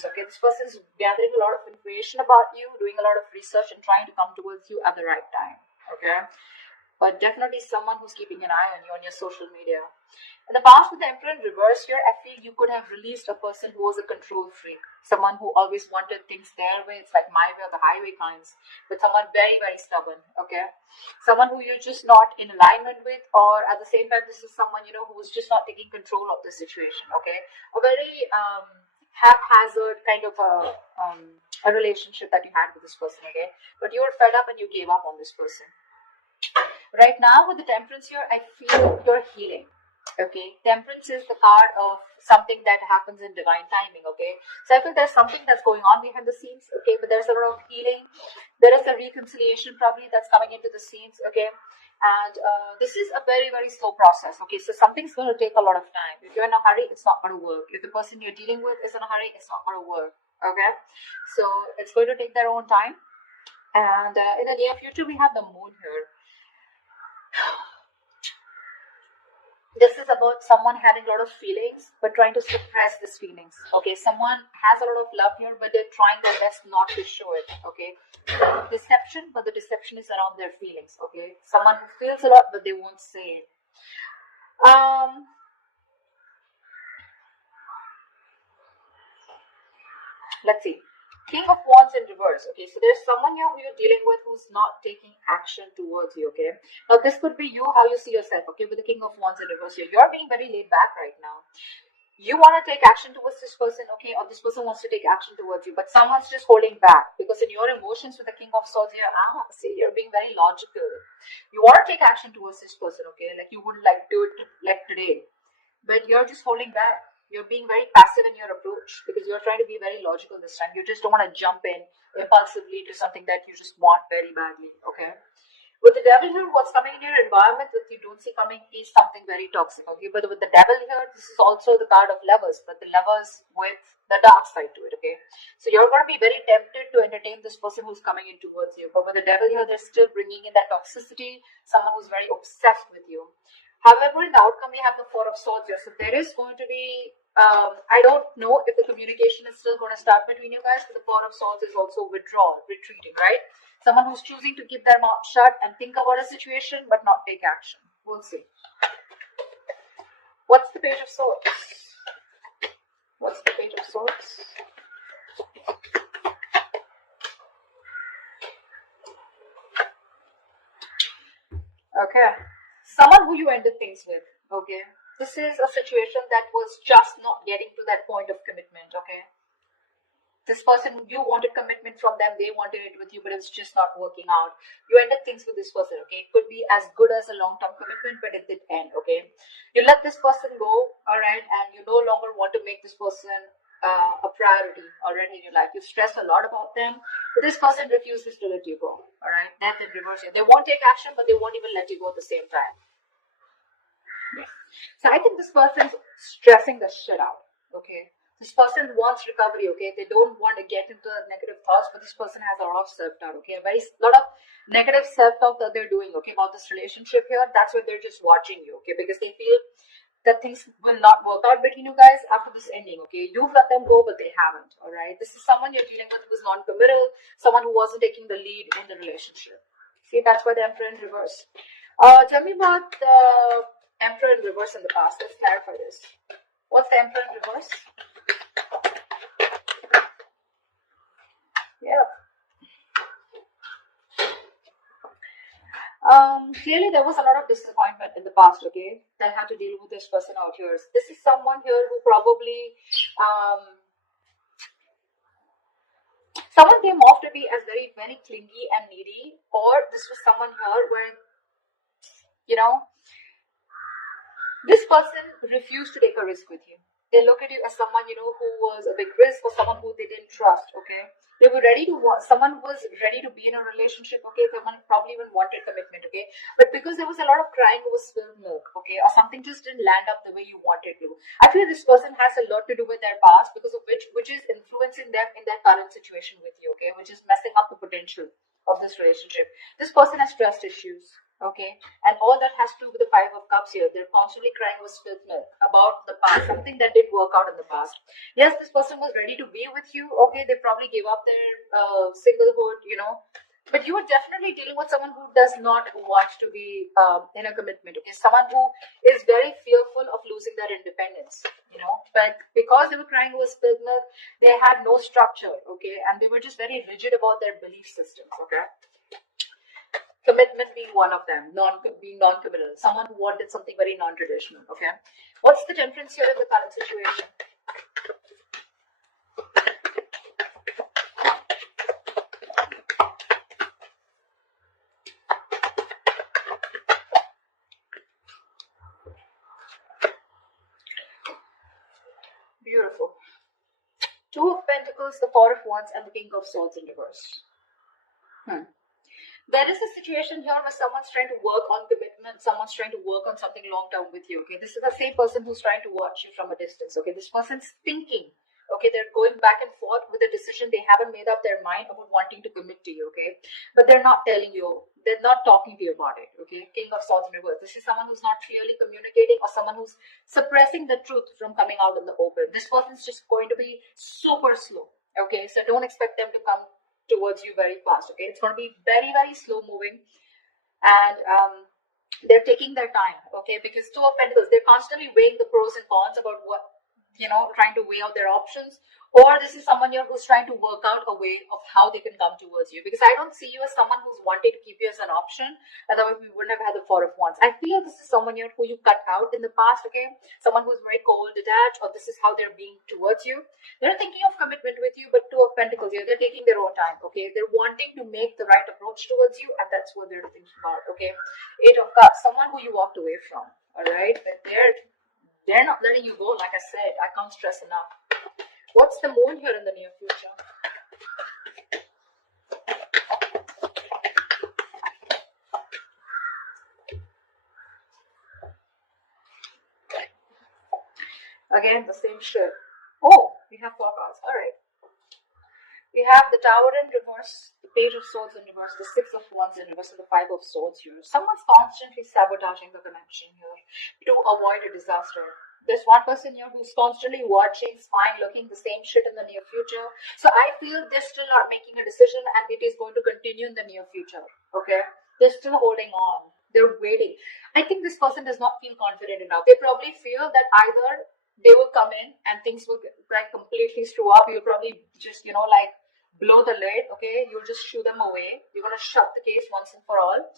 emotions, okay? This person is gathering a lot of information about you, doing a lot of research and trying to come towards you at the right time, okay? But definitely someone who's keeping an eye on you on your social media. In the past, with the Emperor in reverse here, I feel you could have released a person who was a control freak, someone who always wanted things their way. It's like my way or the highway kinds, but someone very, very stubborn, okay? Someone who you're just not in alignment with, or at the same time, this is someone, you know, who's just not taking control of the situation, okay? A very haphazard kind of a relationship that you had with this person, okay? But you were fed up and you gave up on this person. Right now, with the Temperance here, I feel you're healing. Okay, Temperance is the card of something that happens in divine timing. Okay, so I feel there's something that's going on behind the scenes. Okay, but there's a lot of healing. There is a reconciliation probably that's coming into the scenes. Okay, and this is a very, very slow process. Okay, so something's going to take a lot of time. If you're in a hurry, it's not going to work. If the person you're dealing with is in a hurry, it's not going to work. Okay, so it's going to take their own time. And in the near future, we have the Moon here. This is about someone having a lot of feelings but trying to suppress these feelings. Okay, someone has a lot of love here but they're trying their best not to show it. Okay, deception, but the deception is around their feelings. Okay, someone who feels a lot but they won't say it. Let's see. King of Wands in reverse. Okay, so there's someone here who you're dealing with who's not taking action towards you. Okay, now this could be you, how you see yourself. Okay, with the King of Wands in reverse here, you're being very laid back right now. You want to take action towards this person, okay, or this person wants to take action towards you, but someone's just holding back because in your emotions with the King of Swords here, see, you're being very logical. You want to take action towards this person, okay, like you wouldn't like do it like today, but you're just holding back. You're being very passive in your approach because you're trying to be very logical this time. You just don't want to jump in impulsively to something that you just want very badly, okay? With the Devil here, what's coming in your environment that you don't see coming is something very toxic, okay? But with the Devil here, this is also the card of Lovers, but the Lovers with the dark side to it, okay? So you're going to be very tempted to entertain this person who's coming in towards you. But with the Devil here, they're still bringing in that toxicity, someone who's very obsessed with you. However, in the outcome, we have the Four of Swords here. So there is going to be, I don't know if the communication is still going to start between you guys, but the Four of Swords is also withdrawal, retreating, right? Someone who's choosing to keep their mouth shut and think about a situation, but not take action. We'll see. What's the Page of Swords? What's the Page of Swords? Okay. Someone who you ended things with, okay? This is a situation that was just not getting to that point of commitment, okay? This person, you wanted commitment from them, they wanted it with you, but it's just not working out. You ended things with this person, okay? It could be as good as a long-term commitment, but it did end, okay? You let this person go, all right, and you no longer want to make this person a priority already in your life. You stressed a lot about them, but this person refuses to let you go, all right? Death in reverse here. They won't take action, but they won't even let you go at the same time. So I think this person's stressing the shit out, okay? This person wants recovery, okay? They don't want to get into negative thoughts, but this person has a lot of self-doubt, okay? A lot of negative self-talk that they're doing, okay, about this relationship here. That's why they're just watching you, okay? Because they feel that things will not work out between you guys after this ending, okay? You've let them go, but they haven't, all right? This is someone you're dealing with who's non-committal, someone who wasn't taking the lead in the relationship. See, that's why the Emperor in reverse. Tell me about the Emperor in reverse in the past. Let's clarify this. What's the Emperor in reverse? Yeah. Clearly there was a lot of disappointment in the past, okay, that had to deal with this person out here. This is someone here who probably someone came off to be as very, very clingy and needy, or this was someone here where, you know, this person refused to take a risk with you. They look at you as someone, you know, who was a big risk or someone who they didn't trust, okay? They were ready to want, someone was ready to be in a relationship, okay? Someone probably even wanted commitment, okay? But because there was a lot of crying over spilled milk, okay? Or something just didn't land up the way you wanted to. I feel this person has a lot to do with their past because of which is influencing them in their current situation with you, okay? Which is messing up the potential of this relationship. This person has trust issues. Okay, and all that has to do with the Five of Cups here. They're constantly crying with spilled milk about the past, something that did work out in the past. Yes, this person was ready to be with you. Okay, they probably gave up their singlehood, but you are definitely dealing with someone who does not want to be in a commitment. Okay, someone who is very fearful of losing their independence. But because they were crying over spilled milk, they had no structure. Okay, and they were just very rigid about their belief systems. Okay. Commitment being one of them, being non-committal, someone who wanted something very non-traditional. Okay, what's the Temperance here in the current situation? Beautiful. Two of Pentacles, the Four of Wands, and the King of Swords in reverse. There is a situation here where someone's trying to work on commitment, someone's trying to work on something long term with you. Okay, this is the same person who's trying to watch you from a distance. Okay, this person's thinking. Okay, they're going back and forth with a decision. They haven't made up their mind about wanting to commit to you. Okay, but they're not telling you, they're not talking to you about it. Okay, King of Swords in reverse. This is someone who's not clearly communicating, or someone who's suppressing the truth from coming out in the open. This person's just going to be super slow. Okay, so don't expect them to come towards you very fast. Okay, it's going to be very, very slow moving, and they're taking their time. Okay, because Two of Pentacles, they're constantly weighing the pros and cons about what, trying to weigh out their options. Or this is someone here who's trying to work out a way of how they can come towards you, because I don't see you as someone who's wanting to keep you as an option. Otherwise we wouldn't have had the Four of Wands. I feel this is someone here who you cut out in the past. Okay, someone who's very cold, detached, or this is how they're being towards you. They're thinking of commitment with you, but Two of Pentacles here, they're taking their own time. Okay, they're wanting to make the right approach towards you, and that's what they're thinking about. Okay, Eight of Cups, someone who you walked away from. All right, but they're not letting you go. Like I said, I can't stress enough. What's the moon here in the near future? Again, the same shit. Oh, we have 4 cards. All right. We have the Tower in reverse, the Page of Swords in reverse, the Six of Wands in reverse, and the Five of Swords here. Someone's constantly sabotaging the connection here to avoid a disaster. There's one person here who's constantly watching, spying, looking the same shit in the near future. So I feel they're still not making a decision, and it is going to continue in the near future. Okay? They're still holding on. They're waiting. I think this person does not feel confident enough. They probably feel that either they will come in and things will completely screw up. You'll probably just, blow the lid. Okay? You'll just shoo them away. You're going to shut the case once and for all.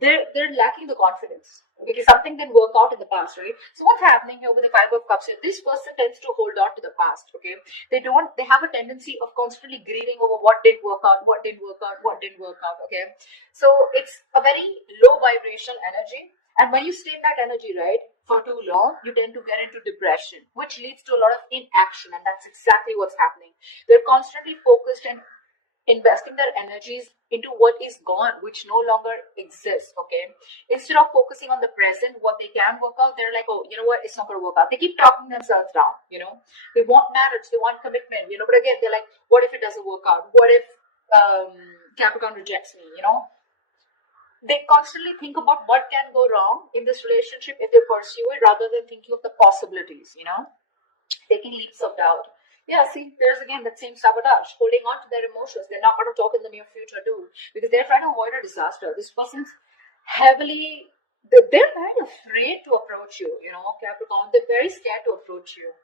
They're lacking the confidence because something didn't work out in the past, right? So what's happening here with the Five of Cups here? This person tends to hold on to the past. Okay, they have a tendency of constantly grieving over what didn't work out, what didn't work out, what didn't work out. Okay, so it's a very low vibration energy, and when you stay in that energy, right, for too long, you tend to get into depression, which leads to a lot of inaction, and that's exactly what's happening. They're constantly focused and investing their energies into what is gone, which no longer exists. Okay, instead of focusing on the present, what they can work out, they're like, oh, you know what, it's not going to work out. They keep talking themselves down. They want marriage, they want commitment, but again, they're like, what if it doesn't work out? What if Capricorn rejects me? They constantly think about what can go wrong in this relationship if they pursue it, rather than thinking of the possibilities. Taking leaps of doubt. Yeah, see, there's again that same sabotage, holding on to their emotions. They're not going to talk in the near future too, because they're trying to avoid a disaster. This person's they're very afraid to approach you, Capricorn. They're very scared to approach you.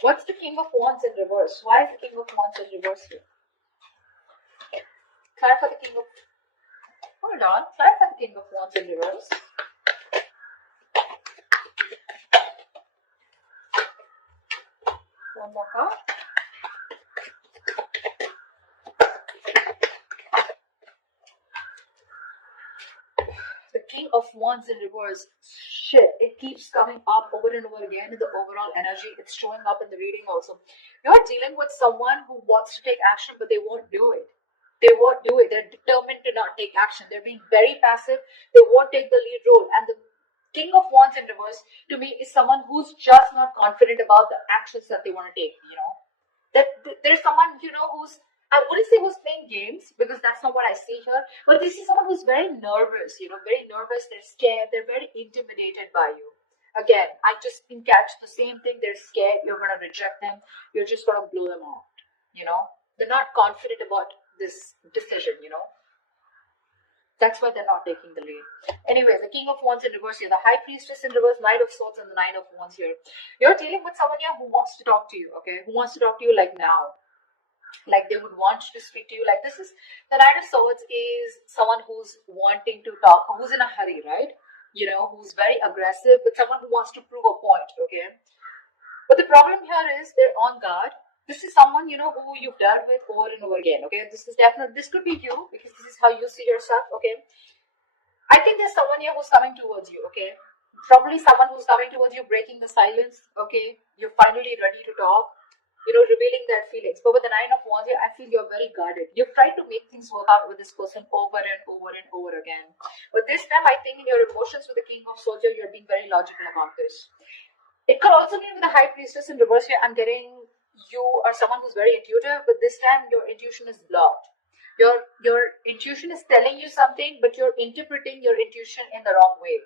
What's the King of Wands in reverse? Why is the King of Wands in reverse here? Clarify the King of... Hold on. Clarify the King of Wands in reverse. One more card. The King of Wands in reverse. Shit, it keeps coming up over and over again in the overall energy. It's showing up in the reading also. You're dealing with someone who wants to take action, but they won't do it. They won't do it. They're determined to not take action. They're being very passive. They won't take the lead role. And the King of Wands in reverse, to me, is someone who's just not confident about the actions that they want to take. That there's someone, who's I wouldn't say who's playing games because that's not what I see here. But this is someone who's very nervous, very nervous. They're scared. They're very intimidated by you. Again, I just can catch the same thing. They're scared. You're going to reject them. You're just going to blow them out. They're not confident about this decision. That's why they're not taking the lead. Anyway, the King of Wands in reverse here, the High Priestess in reverse, Knight of Swords, and the Nine of Wands here. You're dealing with someone here who wants to talk to you, okay? Who wants to talk to you like now. Like they would want to speak to you. Like this is, the Knight of Swords is someone who's wanting to talk, who's in a hurry, right? Who's very aggressive, but someone who wants to prove a point, okay? But the problem here is they're on guard. This is someone, who you've dealt with over and over again, okay? This could be you, because this is how you see yourself, okay? I think there's someone here who's coming towards you, okay? Probably someone who's coming towards you, breaking the silence, okay? You're finally ready to talk, revealing their feelings. But with the Nine of Wands here, I feel you're very guarded. You've tried to make things work out with this person over and over and over again. But this time, I think in your emotions with the King of Swords here, you're being very logical about this. It could also be with the High Priestess in reverse here. I'm getting you are someone who's very intuitive, but this time your intuition is blocked. Your intuition is telling you something, but you're interpreting your intuition in the wrong way.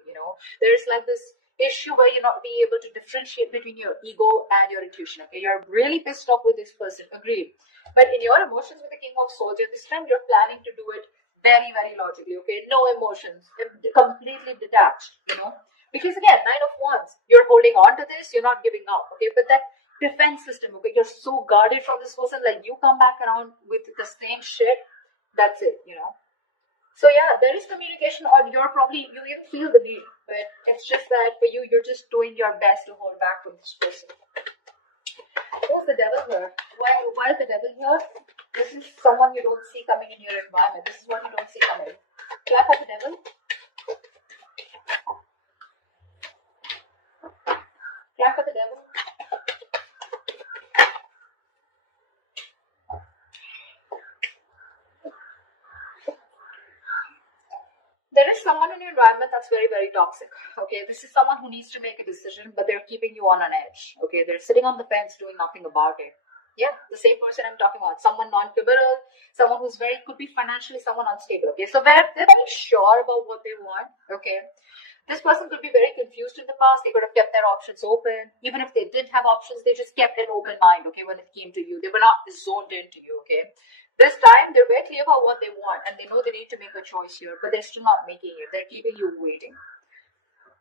There's like this issue where you're not being able to differentiate between your ego and your intuition. Okay, you're really pissed off with this person. Agreed. But in your emotions with the King of Swords, this time you're planning to do it very, very logically. Okay, no emotions, completely detached. Because again, Nine of Wands, you're holding on to this, you're not giving up. Okay, but that defense system, okay, you're so guarded from this person, like you come back around with the same shit, that's it. So yeah, there is communication, or you even feel the need, but it's just that for you, you're just doing your best to hold back from this person. Who's the Devil here? Why is the Devil here? This is someone you don't see coming in your environment. This is what you don't see coming. Clap for the Devil. Clap for the Devil. There is someone in your environment that's very, very toxic. Okay, this is someone who needs to make a decision, but they're keeping you on an edge. Okay, they're sitting on the fence doing nothing about it. Yeah, the same person I'm talking about. Someone non-committal, someone who's could be financially someone unstable. Okay, so they're very sure about what they want. Okay, this person could be very confused in the past. They could have kept their options open. Even if they didn't have options, they just kept an open mind. Okay, when it came to you, they were not zoned into you. Okay. This time, they're very clear about what they want, and they know they need to make a choice here, but they're still not making it. They're keeping you waiting.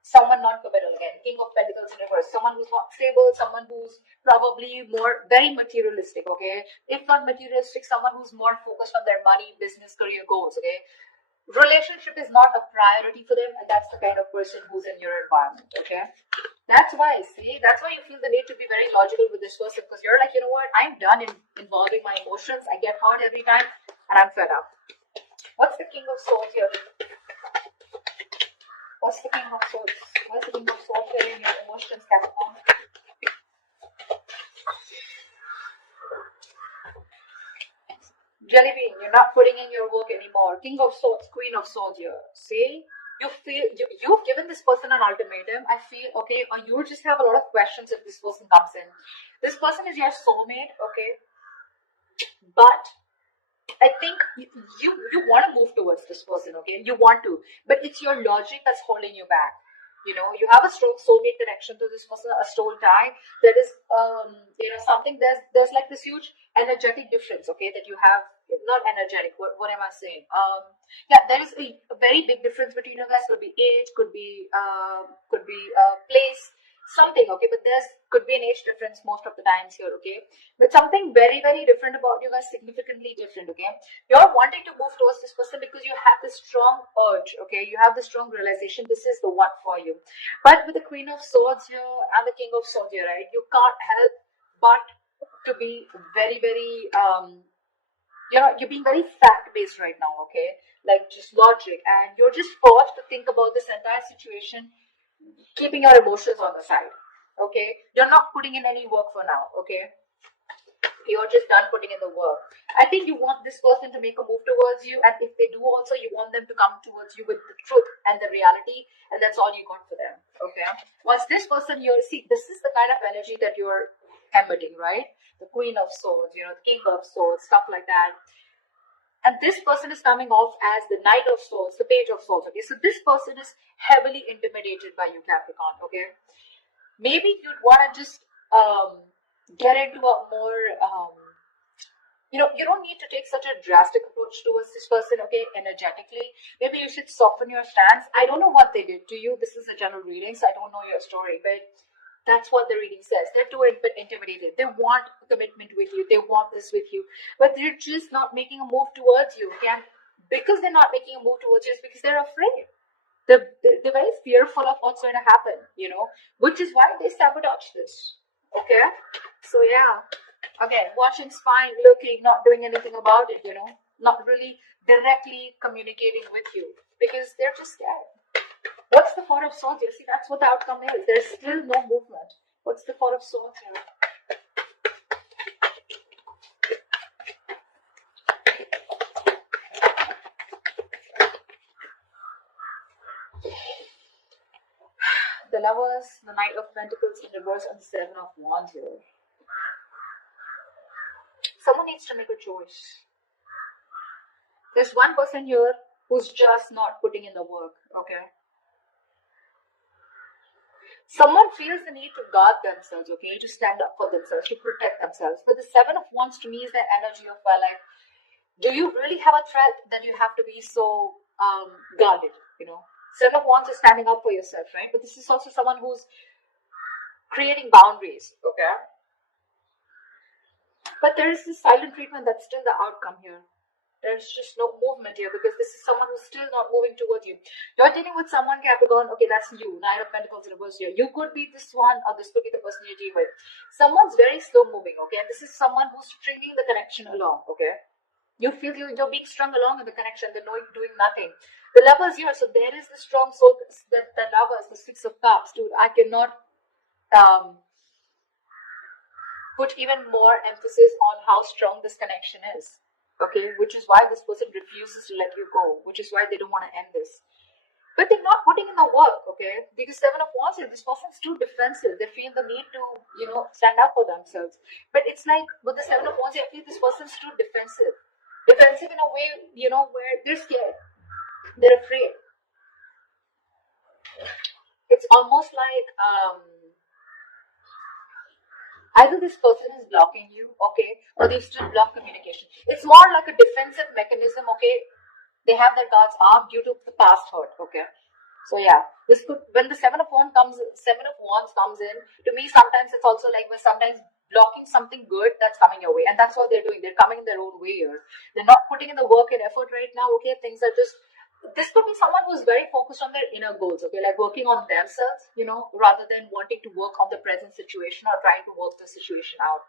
Someone non-committal again, King of Pentacles in reverse, someone who's not stable, someone who's probably very materialistic, okay? If not materialistic, someone who's more focused on their money, business, career goals, okay? Relationship is not a priority for them, and that's the kind of person who's in your environment, okay? That's why you feel the need to be very logical with this person, because you're like, you know what, I'm done involving my emotions. I get hurt every time, and I'm fed up. What's the King of Swords here? What's the King of Swords? What's the King of Swords here in your emotions, Capricorn? Jelly bean, you're not putting in your work anymore. King of Swords, Queen of Swords here. See? You've given this person an ultimatum. I feel, okay, or you just have a lot of questions if this person comes in. This person is your soulmate, okay? But I think you want to move towards this person, okay? You want to. But it's your logic that's holding you back. You have a strong soulmate connection to this person, a soul tie. There is, something, there's like this huge energetic difference, okay, that you have. Not energetic, what am I saying? Yeah, there is a very big difference between you guys. Could be age, could be place, something, okay, but could be an age difference most of the times here, okay, but something very, very different about you guys, significantly different, okay. You're wanting to move towards this person because you have this strong urge, okay, you have this strong realization this is the one for you. But with the Queen of Swords here and the King of Swords here, right, you can't help but to be very, very you're being very fact-based right now, okay? Like just logic, and you're just forced to think about this entire situation, keeping your emotions on the side, okay? You're not putting in any work for now, okay? You're just done putting in the work. I think you want this person to make a move towards you, and if they do also, you want them to come towards you with the truth and the reality, and that's all you got for them, okay? Once this person, this is the kind of energy that you're emitting, right? The Queen of Swords, the King of Swords, stuff like that. And this person is coming off as the Knight of Swords, the Page of Swords, okay? So this person is heavily intimidated by you, Capricorn, okay? Maybe you'd want to just get into a more, you don't need to take such a drastic approach towards this person, okay, energetically. Maybe you should soften your stance. I don't know what they did to you. This is a general reading, so I don't know your story, but that's what the reading says. They're too intimidated. They want commitment with you. They want this with you, but they're just not making a move towards you, okay? Because they're not making a move towards you, it's because they're afraid. They're very fearful of what's going to happen, which is why they sabotage this, okay? So yeah, again, watching, spying, looking, not doing anything about it, not really directly communicating with you because they're just scared. What's the Four of Swords here? See, that's what the outcome is. There's still no movement. What's the Four of Swords here? The Lovers, the Knight of Pentacles in reverse, and the Seven of Wands here. Someone needs to make a choice. There's one person here who's just not putting in the work, okay? Someone feels the need to guard themselves, okay, to stand up for themselves, to protect themselves. But the Seven of Wands to me is the energy of, like, do you really have a threat that you have to be so guarded, Seven of Wands is standing up for yourself, right? But this is also someone who's creating boundaries, okay? But there is this silent treatment that's still the outcome here. There's just no movement here because this is someone who's still not moving towards you. You're dealing with someone, Capricorn, okay, that's you, Knight of Pentacles in reverse here. You could be this one or this could be the person you're dealing with. Someone's very slow moving, okay, and this is someone who's stringing the connection along, okay. You feel you're being strung along in the connection, they're doing nothing. The Lovers here, so there is the strong soul, the Lovers, the Six of Cups, dude, I cannot put even more emphasis on how strong this connection is. Okay, which is why this person refuses to let you go, which is why they don't want to end this. But they're not putting in the work, okay? Because Seven of Wands, this person's too defensive. They feel the need to, stand up for themselves. But it's like with the Seven of Wands, I feel this person's too defensive. Defensive in a way, where they're scared. They're afraid. It's almost like, either this person is blocking you, okay, or they've still blocked communication. It's more like a defensive mechanism, okay. They have their guards armed due to the past hurt, okay. So yeah, this could, when the Seven of Wands comes in, to me sometimes it's also like we're sometimes blocking something good that's coming your way, and that's what they're doing. They're coming in their own way here. They're not putting in the work and effort right now, okay. Things are just. This could be someone who's very focused on their inner goals, okay, like working on themselves, rather than wanting to work on the present situation or trying to work the situation out.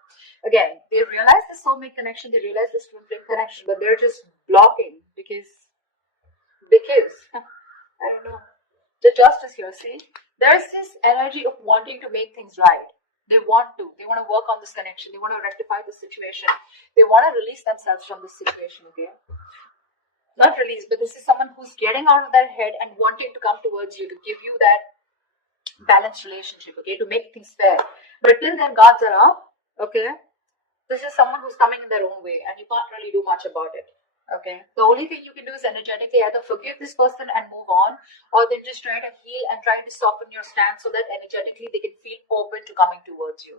Again, they realize the soulmate connection, they realize this twin flame connection, but they're just blocking because I don't know. The Justice here, see, there's this energy of wanting to make things right. They want to work on this connection, they want to rectify the situation, they want to release themselves from this situation, okay. Not release, but this is someone who's getting out of their head and wanting to come towards you to give you that balanced relationship, okay, to make things fair. But till their guards are up, okay, this is someone who's coming in their own way and you can't really do much about it, okay. The only thing you can do is energetically either forgive this person and move on, or then just try to heal and try to soften your stance so that energetically they can feel open to coming towards you.